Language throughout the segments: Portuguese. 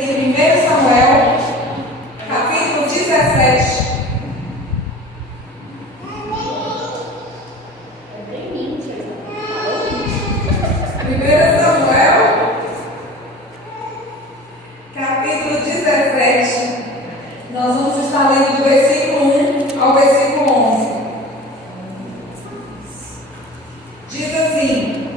Em 1 Samuel, capítulo 17. É bem mentira. 1 Samuel, capítulo 17. Nós vamos estar lendo do versículo 1 ao versículo 11. Diz assim: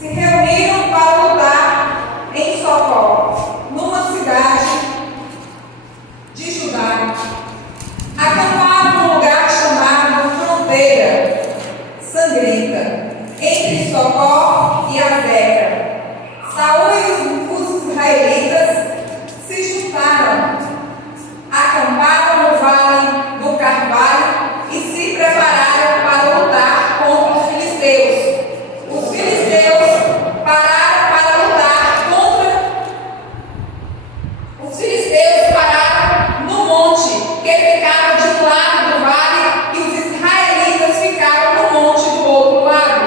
se reuniram para lutar em Socó, numa cidade de Judá. Acamparam num lugar chamado Fronteira Sangrenta, entre Socó e Azeca. Saul e os israelitas se juntaram, acamparam no vale do Carvalho e se prepararam para lutar contra os filisteus. Os filisteus pararam para lutar contra os filisteus pararam no monte, que ficava de um lado do vale, e os israelitas ficaram no monte do outro lado.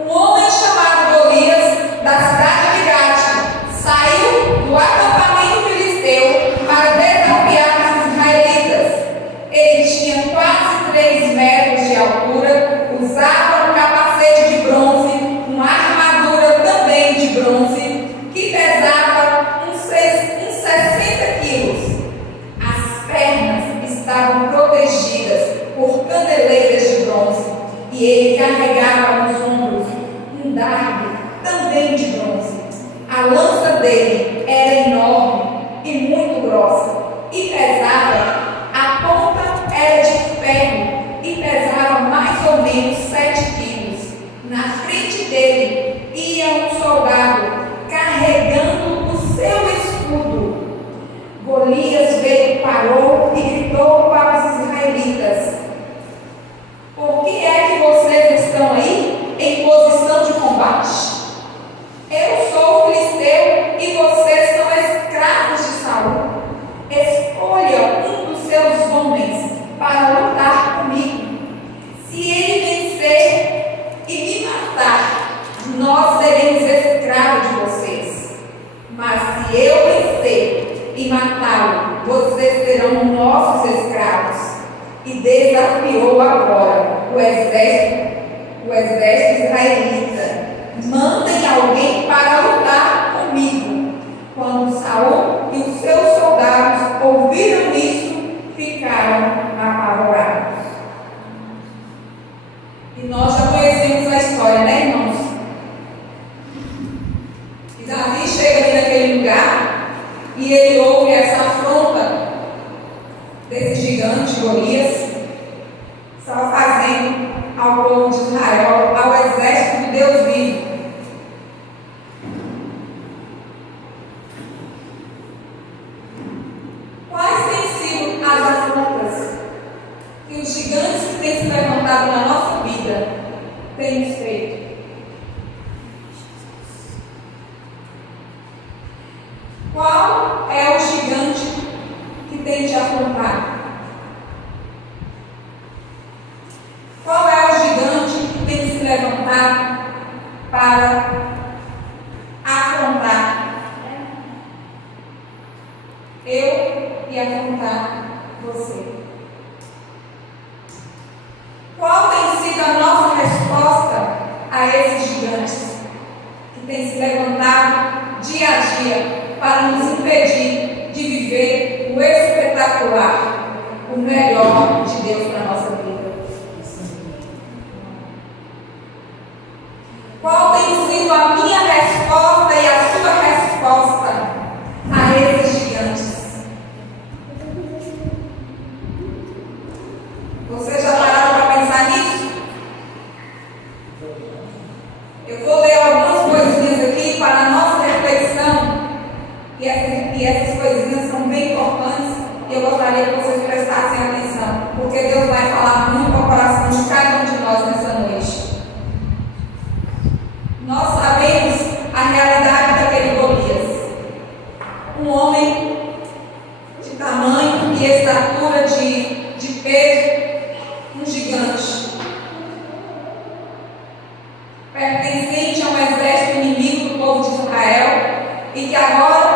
Um homem chamado Golias, da cidade de Gate, saiu do acampamento filisteu para desafiar os israelitas. Ele tinha quase 3 metros de altura, usava um capacete de bronze, uma armadura também de bronze, que pesava uns 60 quilos. As pernas estavam protegidas por candeleiras de bronze, e ele carregava nos ombros um dardo também de bronze. A lança dele era enorme e muito grossa, e pesava, a ponta era de ferro e pesava mais ou menos 7 quilos. Na frente dele ia um soldado carregando o seu escudo. Golias veio, parou e gritou para os israelitas: por que é que vocês estão aí em posição de combate? Eu sou filisteu e vocês são escravos de Saul. Escolha um dos seus homens para lutar comigo. Se ele vencer e me matar, nós seremos escravos de vocês. Mas se eu vencer e matá-lo, vocês serão nossos escravos. E desafiou agora o exército israelita: mandem alguém para lutar comigo. Quando Saul e os seus soldados ouviram isso, ficaram apavorados. E nós já conhecemos a história, né, irmãos? E Davi chega ali naquele lugar e ele ouve essa afronta desse gigante Golias. Estava fazendo ao povo de Israel, ao exército de Deus vivo. Quais têm sido as afrontas que os gigantes que têm se levantado na nossa vida têm nos feito? Qual é o gigante que tem te afrontado? Qual é o gigante que tem se levantado para afrontar eu e afrontar você? Qual tem sido a nossa resposta a esses gigantes que têm se levantado dia a dia para nos impedir de viver o espetacular, o melhor de Deus para a nossa vida? Qual tem sido a minha resposta e a sua resposta a esses gigantes? Você já parou para pensar nisso? Eu vou ler algumas coisinhas aqui para a nossa reflexão, e essas coisinhas são bem importantes, e eu gostaria que vocês prestassem atenção, porque Deus vai falar muito ao coração de cada um de nós nessa noite. Nós sabemos a realidade daquele Golias, um homem de tamanho e estatura, de peso, um gigante, pertencente a um exército inimigo do povo de Israel, e que agora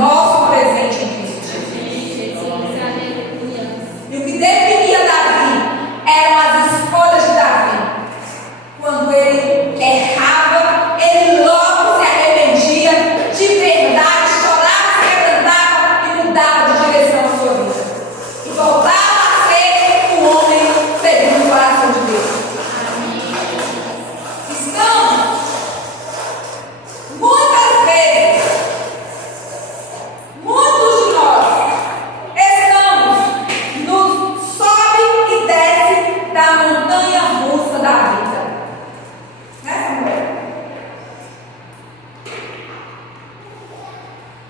nosso presente em Cristo Jesus. E o que definia Davi eram as escolhas de Davi. Quando ele errava, ele logo se arrependia de verdade, chorava, se quebrantava e mudava de direção à sua vida. E voltava a ser um homem segundo o coração de Deus. Estamos, muitas vezes, muitos de nós estamos no sobe e desce da montanha russa da vida. Né, Samuel?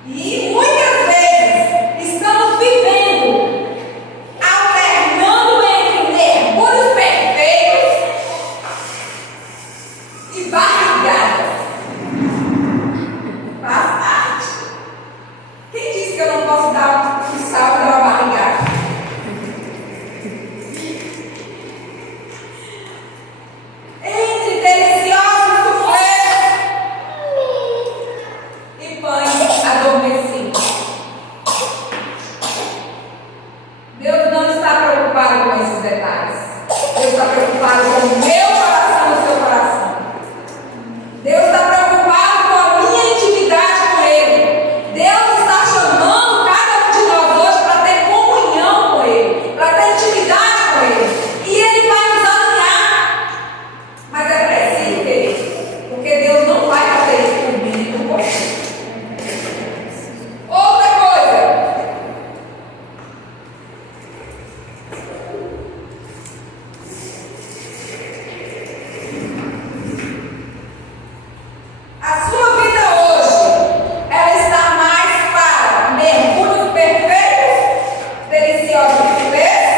E muitas vezes estamos vivendo, alternando entre mergulhos perfeitos e barrigadas. Faz parte. Quem disse que eu não posso dar um salto e dar uma barrigada? Entre deliciosos suflês e pães adormecidos. Deus não está preocupado com esses detalhes. Deus está preocupado com o meu coração e o seu coração. Deus está preocupado com a minha intimidade com Ele. Deus está chamando cada um de nós hoje para ter comunhão com Ele, para ter intimidade com Ele. E Ele vai nos alinhar. Mas é preciso, querido, porque Deus não vai fazer isso por mim e por você. Outra coisa. A sua vida hoje, ela está mais para mergulhos perfeitos, deliciosos suflês,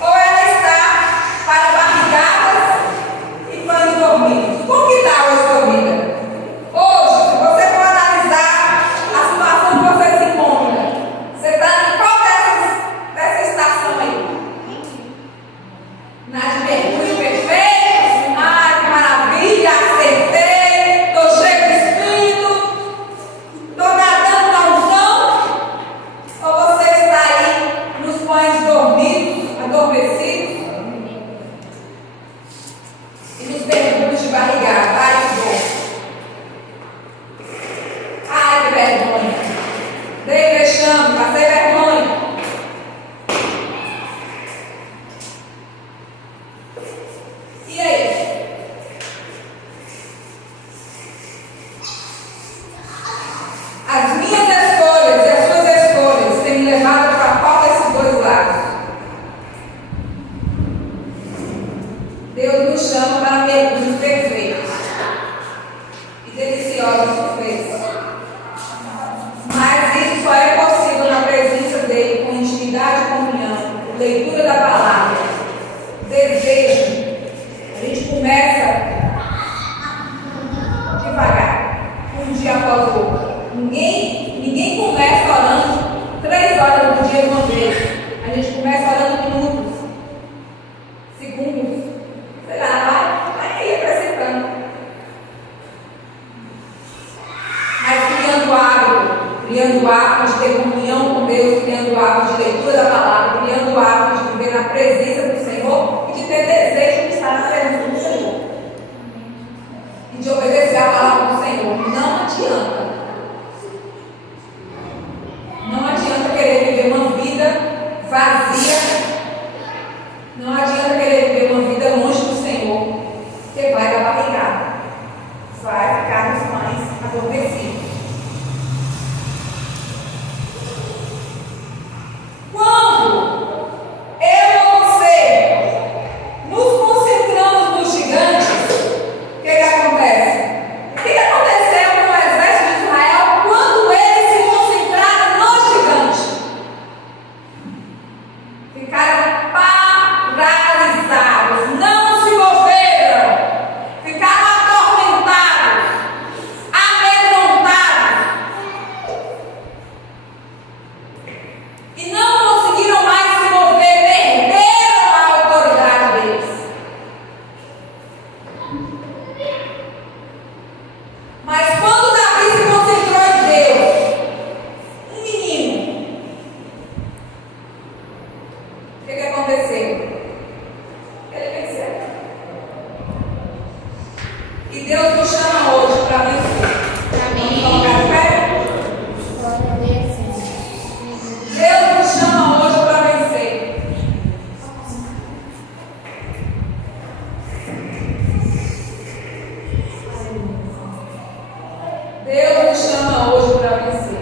ou ela está para barrigadas e pães dormidos? Como que está hoje a sua vida? Hoje, se você for analisar a situação que você se encontra, você está em qual dessa estação aí? Na de mergulhos perfeitos? Ai, que maravilha, acertei, estou cheio de espírito, estou nadando na unção? Ou você está aí nos pães dormidos, adormecidos? E nos mergulhos de barrigada? Ai, que bom! Ai, que vergonha! Dei vexame, passei vergonha. E aí? As minhas escolhas e as suas escolhas têm me levado para qual desses dois lados? Deus nos chama para mergulhos perfeitos e deliciosos suflês. Mas isso só é possível na presença dele, com intimidade e comunhão, leitura da palavra, desejo. A gente começa devagar, um dia após o outro. Ninguém começa orando 3 horas do dia de uma vez. A gente começa orando minutos, segundos, sei lá, vai aí acrescentando. Mas criando hábito de ter comunhão com Deus, criando hábito de leitura da palavra, criando hábito de viver na presença do Senhor e de ter desejo de estar na presença do Senhor. E de obedecer a palavra do Senhor. Não adianta. Não adianta querer viver uma vida vazia. Não adianta querer viver uma vida longe do Senhor. Você vai dar barrigada. Vai ficar nos pães adormecidos. Quando eu ou você nos concentramos nos gigantes, o que acontece? O que aconteceu com o exército de Israel quando eles se concentraram nos gigantes? Ficaram paralisados, não se moveram, ficaram atormentados, amedrontados. para vencer. Amém. Vamos colocar de pé? Deus nos chama hoje para vencer. Deus nos chama hoje para vencer.